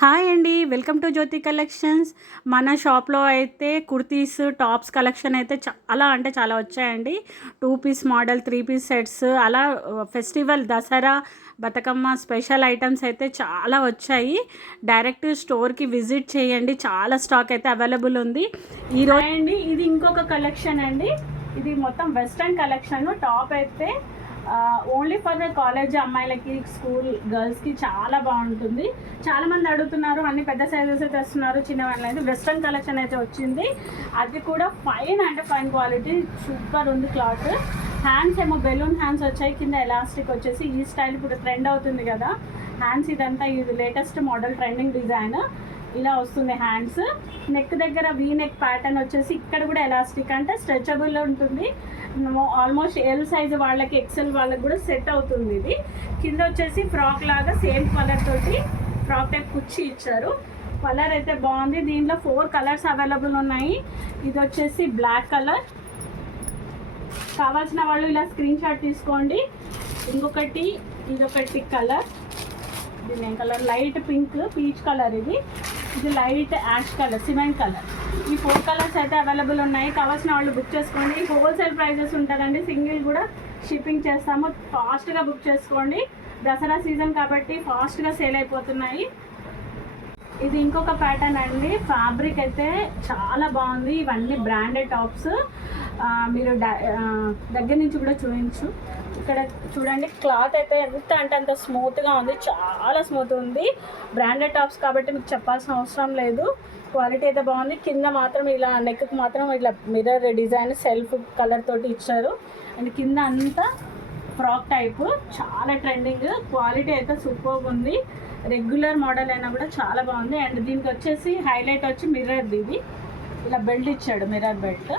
Hi అండి, welcome to Jyothi collections. మన షాప్లో అయితే కుర్తీస్, టాప్స్ కలెక్షన్ అయితే చాలా అంటే చాలా వచ్చాయండి. 2 పీస్ మోడల్, 3 పీస్ సెట్స్ అలా festival Dasara Bathukamma special items అయితే చాలా వచ్చాయి. డైరెక్ట్ స్టోర్కి విజిట్ చేయండి, చాలా స్టాక్ అయితే అవైలబుల్ ఉంది. ఈరోజు అండి ఇది ఇంకొక కలెక్షన్ అండి. ఇది మొత్తం వెస్ట్రన్ కలెక్షన్. టాప్ అయితే ఓన్లీ ఫర్ ద కాలేజ్ అమ్మాయిలకి, స్కూల్ గర్ల్స్కి చాలా బాగుంటుంది. చాలామంది అడుగుతున్నారు, అన్ని పెద్ద సైజెస్ అయితే వస్తున్నారు, చిన్న వాళ్ళని అయితే వెస్ట్రన్ కలెక్షన్ అయితే వచ్చింది. అది కూడా ఫైన్ అంటే ఫైన్ క్వాలిటీ, సూపర్ ఉంది క్లాత్. హ్యాండ్స్ ఏమో బెలూన్ హ్యాండ్స్ వచ్చాయి, కింద ఎలాస్టిక్ వచ్చేసి. ఈ స్టైల్ ఇప్పుడు ట్రెండ్ అవుతుంది కదా హ్యాండ్స్, ఇదంతా ఇది లేటెస్ట్ మోడల్ ట్రెండింగ్ డిజైన్. ఇలా వస్తుంది హ్యాండ్స్. నెక్ దగ్గర వీ నెక్ ప్యాటర్న్ వచ్చేసి ఇక్కడ కూడా ఎలాస్టిక్ అంటే స్ట్రెచబుల్ ఉంటుంది. ఆల్మోస్ట్ ఎల్ సైజ్ వాళ్ళకి, ఎక్సెల్ వాళ్ళకి కూడా సెట్ అవుతుంది. ఇది కింద వచ్చేసి ఫ్రాక్ లాగా సేమ్ కలర్ తోటి ఫ్రాక్ టైప్ కుచ్చి ఇచ్చారు. కలర్ అయితే బాగుంది. దీంట్లో 4 కలర్స్ అవైలబుల్ ఉన్నాయి. ఇది వచ్చేసి బ్లాక్ కలర్. కావాల్సిన వాళ్ళు ఇలా స్క్రీన్ షాట్ తీసుకోండి. ఇంకొకటి ఇదొకటి కలర్, దీని ఏం colour, light pink peach colour. ఇది light ash colour, cement colour. ఈ 4 కలర్స్ అయితే అవైలబుల్ ఉన్నాయి. కావాల్సిన వాళ్ళు బుక్ చేసుకోండి. హోల్సేల్ ప్రైజెస్ ఉంటుందండి, సింగిల్ కూడా షిప్పింగ్ చేస్తాము. ఫాస్ట్గా బుక్ చేసుకోండి, దసరా సీజన్ కాబట్టి ఫాస్ట్గా సేల్ అయిపోతున్నాయి. ఇది ఇంకొక ప్యాటర్న్ అండి. ఫ్యాబ్రిక్ అయితే చాలా బాగుంది. ఇవన్నీ బ్రాండెడ్ టాప్స్. మీరు దగ్గర నుంచి కూడా చూపించు. ఇక్కడ చూడండి, క్లాత్ అయితే ఎంత అంటే అంత స్మూత్గా ఉంది, చాలా స్మూత్ ఉంది. బ్రాండెడ్ టాప్స్ కాబట్టి మీకు చెప్పాల్సిన అవసరం లేదు. క్వాలిటీ అయితే బాగుంది. కింద మాత్రం ఇలా నెక్కి మాత్రం ఇట్లా మిర్రర్ డిజైన్ సెల్ఫ్ కలర్ తోటి ఇచ్చారు. అండ్ కింద అంతా ఫ్రాక్ టైపు, చాలా ట్రెండింగ్. క్వాలిటీ అయితే సూపర్గా ఉంది. రెగ్యులర్ మోడల్ అయినా కూడా చాలా బాగుంది. అండ్ దీనికి వచ్చేసి హైలైట్ వచ్చి మిర్రర్ది. ఇది ఇలా బెల్ట్ ఇచ్చాడు, మిర్రర్ బెల్ట్.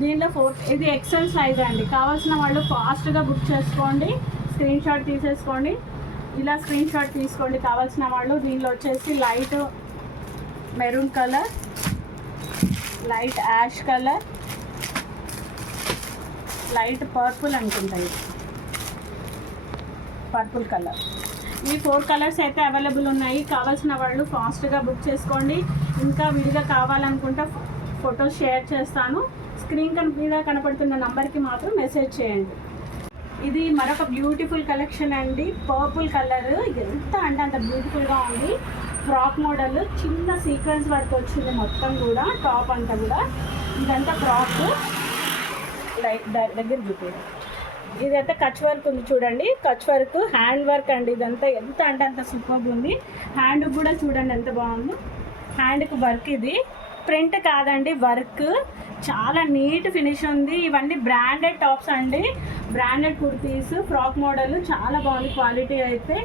దీనిలో 4, ఇది ఎక్సెల్ సైజ్ అండి. కావాల్సిన వాళ్ళు ఫాస్ట్గా బుక్ చేసుకోండి, స్క్రీన్ షాట్ తీసేసుకోండి. ఇలా స్క్రీన్ షాట్ తీసుకోండి కావాల్సిన వాళ్ళు. దీనిలో వచ్చేసి light maroon colour, light ash colour, light purple అనుకుంటాయి, పర్పుల్ కలర్. ఈ 4 కలర్స్ అయితే అవైలబుల్ ఉన్నాయి. కావాల్సిన వాళ్ళు ఫాస్ట్గా బుక్ చేసుకోండి. ఇంకా విడిగా కావాలనుకుంటే ఫొటోస్ షేర్ చేస్తాను. స్క్రీన్ మీద కనపడుతున్న నంబర్కి మాత్రం మెసేజ్ చేయండి. ఇది మరొక బ్యూటిఫుల్ కలెక్షన్ అండి. పర్పుల్ కలర్ ఎంత అంటే అంత బ్యూటిఫుల్గా ఉంది. ఫ్రాక్ మోడల్, చిన్న సీక్వెన్స్ వర్క్ వచ్చింది మొత్తం కూడా, టాప్ అంతా కూడా. ఇదంతా ఫ్రాక్ దగ్గర చూపించారు. ఇదైతే కచ్ వర్క్ ఉంది చూడండి, కచ్ వర్క్, హ్యాండ్ వర్క్ అండి. ఇదంతా ఎంత అంటే అంత సూపర్గా ఉంది. హ్యాండ్కి కూడా చూడండి ఎంత బాగుంది. హ్యాండ్కి వర్క్, ఇది ప్రింట్ కాదండి, వర్క్. చాలా నీట్ ఫినిష్ ఉంది. ఇవన్నీ బ్రాండెడ్ టాప్స్ అండి, బ్రాండెడ్ కుర్తీస్, ఫ్రాక్ మోడల్ చాలా బాగుంది. క్వాలిటీ అయితే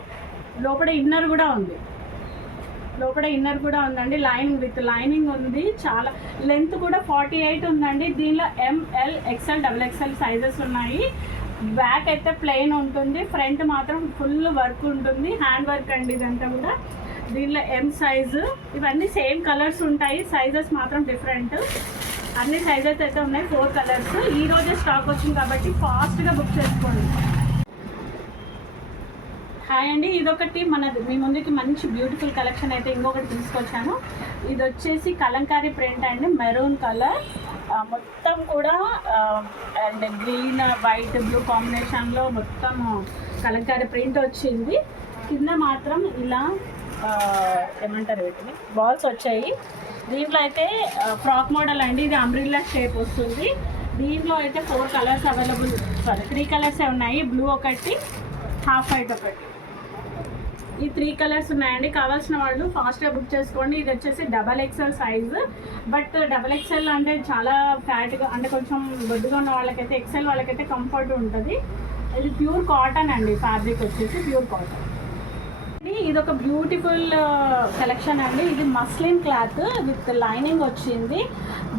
లోపల ఇన్నర్ కూడా ఉంది, లోపల ఇన్నర్ కూడా ఉందండి. లైనింగ్ విత్ లైనింగ్ ఉంది. చాలా లెంత్ కూడా 48 ఉందండి. దీనిలో ML, XL, XXL సైజెస్ ఉన్నాయి. బ్యాక్ అయితే ప్లెయిన్ ఉంటుంది, ఫ్రంట్ మాత్రం ఫుల్ వర్క్ ఉంటుంది. హ్యాండ్ వర్క్ అండి ఇదంతా కూడా. దీనిలో M సైజు. ఇవన్నీ సేమ్ కలర్స్ ఉంటాయి, సైజెస్ మాత్రం డిఫరెంట్. అన్ని సైజెస్ అయితే ఉన్నాయి, 4 కలర్స్. ఈరోజే స్టాక్ వచ్చింది కాబట్టి ఫాస్ట్గా బుక్ చేసుకోండి. హాయ్ అండి, ఇదొకటి మీ ముందుకి మంచి బ్యూటిఫుల్ కలెక్షన్ అయితే ఇంకొకటి తీసుకొచ్చాను. ఇది వచ్చేసి కలంకారీ ప్రింట్ అండి, మెరూన్ కలర్. మొత్తం కూడా అండ్ గ్రీన్, వైట్, బ్లూ కాంబినేషన్లో మొత్తం కలంకారీ ప్రింట్ వచ్చింది. కింద మాత్రం ఇలా ఏమంటారు వీటిని, బాల్స్ వచ్చాయి. దీంట్లో అయితే ఫ్రాక్ మోడల్ అండి. ఇది అంబ్రిల్లా షేప్ వస్తుంది. దీంట్లో అయితే 4 కలర్స్ అవైలబుల్, 3 కలర్సే ఉన్నాయి. బ్లూ ఒకటి, హాఫ్ వైట్ ఒకటి. ఈ 3 కలర్స్ ఉన్నాయండి. కావాల్సిన వాళ్ళు ఫాస్ట్గా బుక్ చేసుకోండి. ఇది వచ్చేసి XXL సైజు. బట్ XXL అంటే చాలా ఫ్యాట్గా, అంటే కొంచెం బొద్దుగా ఉన్న వాళ్ళకైతే, ఎక్సెల్ వాళ్ళకైతే కంఫర్ట్ ఉంటుంది. ఇది ప్యూర్ కాటన్ అండి, ఫ్యాబ్రిక్ వచ్చేసి ప్యూర్ కాటన్. ఇది ఒక బ్యూటిఫుల్ కలెక్షన్ అండి. ఇది మస్లిన్ క్లాత్ విత్ లైనింగ్ వచ్చింది.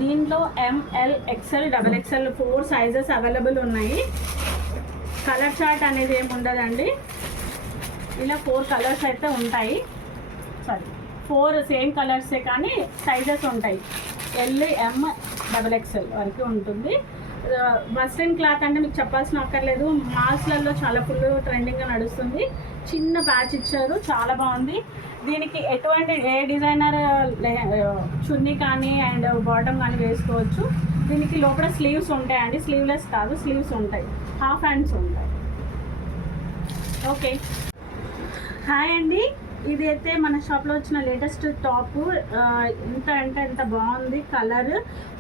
దీంట్లో ML, XL, XXL 4 sizes available ఉన్నాయి. కలర్ చార్ట్ అనేది ఏమి ఉండదండి. ఇలా 4 కలర్స్ అయితే ఉంటాయి. 4 సేమ్ కలర్సే కానీ సైజెస్ ఉంటాయి. L, M, XXL వరకు ఉంటుంది. మస్లిన్ క్లాత్ అంటే మీకు చెప్పాల్సిన అక్కర్లేదు, మాల్స్లలో చాలా ఫుల్ ట్రెండింగ్గా నడుస్తుంది. చిన్న ప్యాచ్ ఇచ్చారు, చాలా బాగుంది. దీనికి ఎటువంటి ఏ డిజైనర్ చున్నీ కానీ అండ్ బాటమ్ కానీ వేసుకోవచ్చు. దీనికి లోపల స్లీవ్స్ ఉంటాయండి, స్లీవ్లెస్ కాదు, స్లీవ్స్ ఉంటాయి, హాఫ్ హ్యాండ్స్ ఉంటాయి. ఓకే, హాయ్ అండి. ఇది అయితే మన షాప్లో వచ్చిన లేటెస్ట్ టాప్. ఎంత అంటే ఎంత బాగుంది కలర్,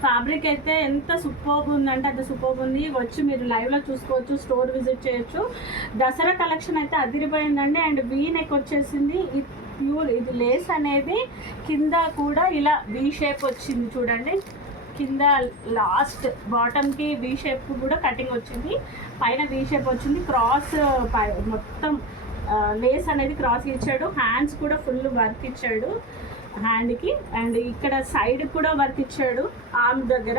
ఫ్యాబ్రిక్ అయితే ఎంత సూపర్బ్ ఉందంటే అంత సూపర్బ్ ఉంది. వచ్చి మీరు లైవ్లో చూసుకోవచ్చు, స్టోర్ విజిట్ చేయొచ్చు. దసరా కలెక్షన్ అయితే అదిరిపోయిందండి. అండ్ వీ నెక్ వచ్చేసింది, ప్యూర్ ఇది లేస్ అనేది కింద కూడా ఇలా వీ షేప్ వచ్చింది చూడండి. కింద లాస్ట్ బాటమ్కి వీ షేప్ కూడా కటింగ్ వచ్చింది, పైన వీ షేప్ వచ్చింది. క్రాస్ మొత్తం లేస్ అనేది క్రాస్ ఇచ్చాడు. హ్యాండ్స్ కూడా ఫుల్ వర్క్ ఇచ్చాడు హ్యాండ్కి. అండ్ ఇక్కడ సైడ్ కూడా వర్క్ ఇచ్చాడు, ఆర్మ్ దగ్గర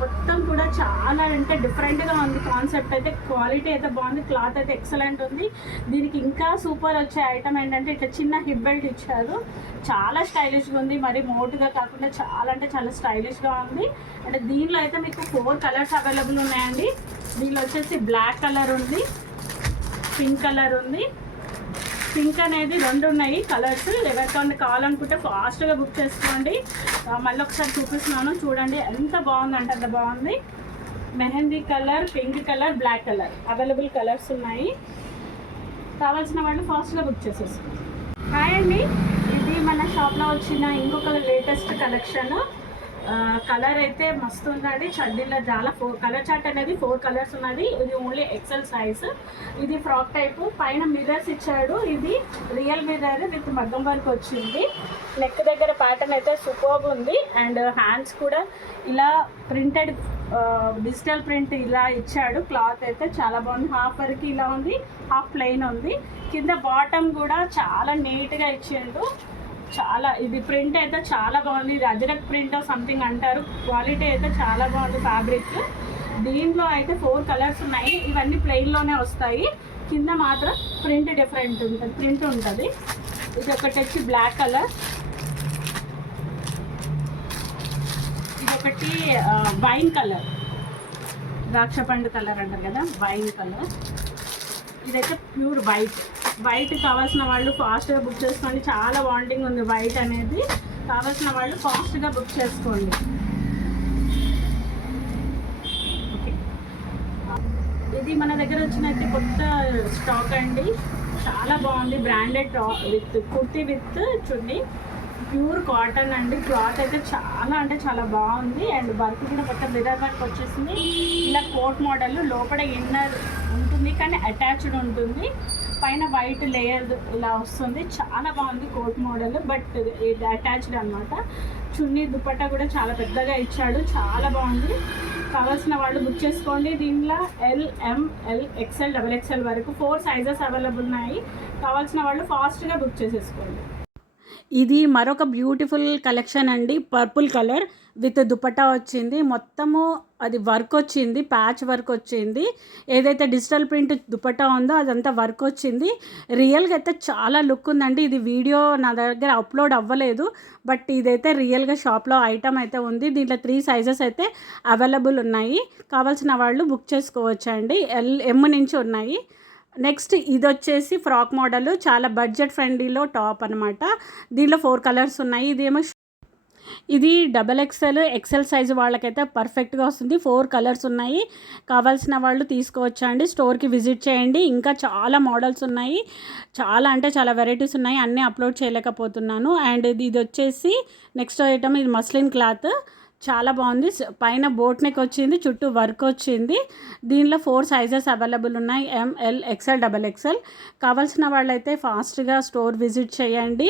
మొత్తం కూడా చాలా అంటే డిఫరెంట్గా ఉంది కాన్సెప్ట్ అయితే. క్వాలిటీ అయితే బాగుంది, క్లాత్ అయితే ఎక్సలెంట్ ఉంది. దీనికి ఇంకా సూపర్ వచ్చే ఐటమ్ ఏంటంటే ఇట్లా చిన్న హిప్ బెల్ట్ ఇచ్చారు, చాలా స్టైలిష్గా ఉంది. మరి మోటుగా కాకుండా చాలా అంటే చాలా స్టైలిష్గా ఉంది. అండ్ దీనిలో అయితే మీకు 4 కలర్స్ అవైలబుల్ ఉన్నాయండి. దీనిలో వచ్చేసి బ్లాక్ కలర్ ఉంది, పింక్ కలర్ ఉంది. పింక్ అనేది 2 ఉన్నాయి కలర్స్. ఎవరికైనా కావాలనుకుంటే ఫాస్ట్గా బుక్ చేసుకోండి. మళ్ళీ ఒకసారి చూపిస్తున్నాను చూడండి, ఎంత బాగుందంటే అంత బాగుంది. Mehndi colour, pink colour, black colour available colours ఉన్నాయి. కావాల్సిన వాళ్ళు ఫాస్ట్గా బుక్ చేసేసుకోండి. హాయ్ అండి, ఇది మన షాప్లో వచ్చిన ఇంకొక లేటెస్ట్ కలెక్షన్. కలర్ అయితే మస్తు ఉందండి. చడ్డీలో చాలా కలర్ చార్ట్ అనేది 4 కలర్స్ ఉన్నది. ఇది ఓన్లీ ఎక్సెల్ సైజ్. ఇది ఫ్రాక్ టైపు, పైన మిర్రర్స్ ఇచ్చాడు. ఇది రియల్ మిర్రర్ విత్ మగ్గం వర్క్ వచ్చింది. నెక్ దగ్గర ప్యాటర్న్ అయితే సూపర్బ్ ఉంది. అండ్ హ్యాండ్స్ కూడా ఇలా ప్రింటెడ్ డిజిటల్ ప్రింట్ ఇలా ఇచ్చాడు. క్లాత్ అయితే చాలా బాగుంది. హాఫ్ వరకు ఇలా ఉంది, హాఫ్ ప్లెయిన్ ఉంది. కింద బాటమ్ కూడా చాలా నీట్గా ఇచ్చిండు. చాలా ఇది ప్రింట్ అయితే చాలా బాగుంది. ఇది అజరక్ ప్రింట్ సంథింగ్ అంటారు. క్వాలిటీ అయితే చాలా బాగుంది ఫ్యాబ్రిక్. దీంట్లో అయితే 4 కలర్స్ ఉన్నాయి. ఇవన్నీ ప్లెయిన్లోనే వస్తాయి, కింద మాత్రం ప్రింట్ డిఫరెంట్ ఉంటుంది, ప్రింట్ ఉంటుంది. ఇది ఒకటి వచ్చి బ్లాక్ కలర్, ఇదొకటి వైన్ కలర్, ద్రాక్ష పండు కలర్ అంటారు కదా, వైన్ కలర్. ఇదైతే ప్యూర్ వైట్ కావాల్సిన వాళ్ళు ఫాస్ట్గా బుక్ చేసుకోండి. చాలా వాంటింగ్ ఉంది వైట్ అనేది. కావాల్సిన వాళ్ళు ఫాస్ట్గా బుక్ చేసుకోండి. ఓకే, ఇది మన దగ్గర వచ్చినట్టు కొత్త స్టాక్ అండి. చాలా బాగుంది. Branded with kurti with chunni, pure cotton అండి. క్లాత్ అయితే చాలా అంటే చాలా బాగుంది. అండ్ వర్క్ కూడా కొత్త మిర్రర్ వర్క్ వచ్చేసింది. ఇలా కోట్ మోడల్, లోపల ఇన్నర్ ఉంటుంది కానీ అటాచ్డ్ ఉంటుంది, పైన వైట్ లేయర్ ఇలా వస్తుంది. చాలా బాగుంది కోట్ మోడల్, బట్ ఇది అటాచ్డ్ అనమాట. చున్నీ దుపట్టా కూడా చాలా పెద్దగా ఇచ్చాడు, చాలా బాగుంది. కావాల్సిన వాళ్ళు బుక్ చేసుకోండి. దీనిలో L, M, L, XL, XXL వరకు 4 సైజెస్ అవైలబుల్ ఉన్నాయి. కావాల్సిన వాళ్ళు ఫాస్ట్గా బుక్ చేసేసుకోండి. ఇది మరొక బ్యూటిఫుల్ కలెక్షన్ అండి. పర్పుల్ కలర్ విత్ దుపట్టా వచ్చింది. మొత్తము అది వర్క్ వచ్చింది, ప్యాచ్ వర్క్ వచ్చింది. ఏదైతే డిజిటల్ ప్రింట్ దుపట్టా ఉందో అదంతా వర్క్ వచ్చింది. రియల్గా అయితే చాలా లుక్ ఉందండి. ఇది వీడియో నా దగ్గర అప్లోడ్ అవ్వలేదు, బట్ ఇదైతే రియల్గా షాప్లో ఐటమ్ అయితే ఉంది. దీంట్లో 3 సైజెస్ అయితే అవైలబుల్ ఉన్నాయి. కావాల్సిన వాళ్ళు బుక్ చేసుకోవచ్చండి. M నుంచి ఉన్నాయి. నెక్స్ట్ ఇది వచ్చేసి ఫ్రాక్ మోడల్, చాలా బడ్జెట్ ఫ్రెండ్లీలో టాప్ అనమాట. దీనిలో 4 కలర్స్ ఉన్నాయి. ఇదేమో ఇది XXL సైజు వాళ్ళకైతే పర్ఫెక్ట్గా వస్తుంది. 4 కలర్స్ ఉన్నాయి. కావాల్సిన వాళ్ళు తీసుకోవచ్చండి. స్టోర్కి విజిట్ చేయండి. ఇంకా చాలా మోడల్స్ ఉన్నాయి, చాలా అంటే చాలా వెరైటీస్ ఉన్నాయి. అన్నీ అప్లోడ్ చేయలేకపోతున్నాను. అండ్ ఇది వచ్చేసి నెక్స్ట్ ఐటమ్, ఇది మస్లిన్ క్లాత్, చాలా బాగుంది. పైన బోట్ నెక్ వచ్చింది, చుట్టూ వర్క్ వచ్చింది. దీనిలో 4 సైజెస్ అవైలబుల్ ఉన్నాయి, M, L, XL, XXL. కావాల్సిన వాళ్ళైతే ఫాస్ట్గా స్టోర్ విజిట్ చేయండి.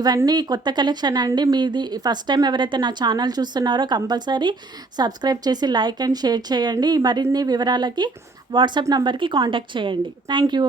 ఇవన్నీ కొత్త కలెక్షన్ అండి. మీది ఫస్ట్ టైం ఎవరైతే నా ఛానల్ చూస్తున్నారో కంపల్సరీ సబ్స్క్రైబ్ చేసి లైక్ అండ్ షేర్ చేయండి. మరిన్ని వివరాలకి వాట్సాప్ నెంబర్కి కాంటాక్ట్ చేయండి. Thank you.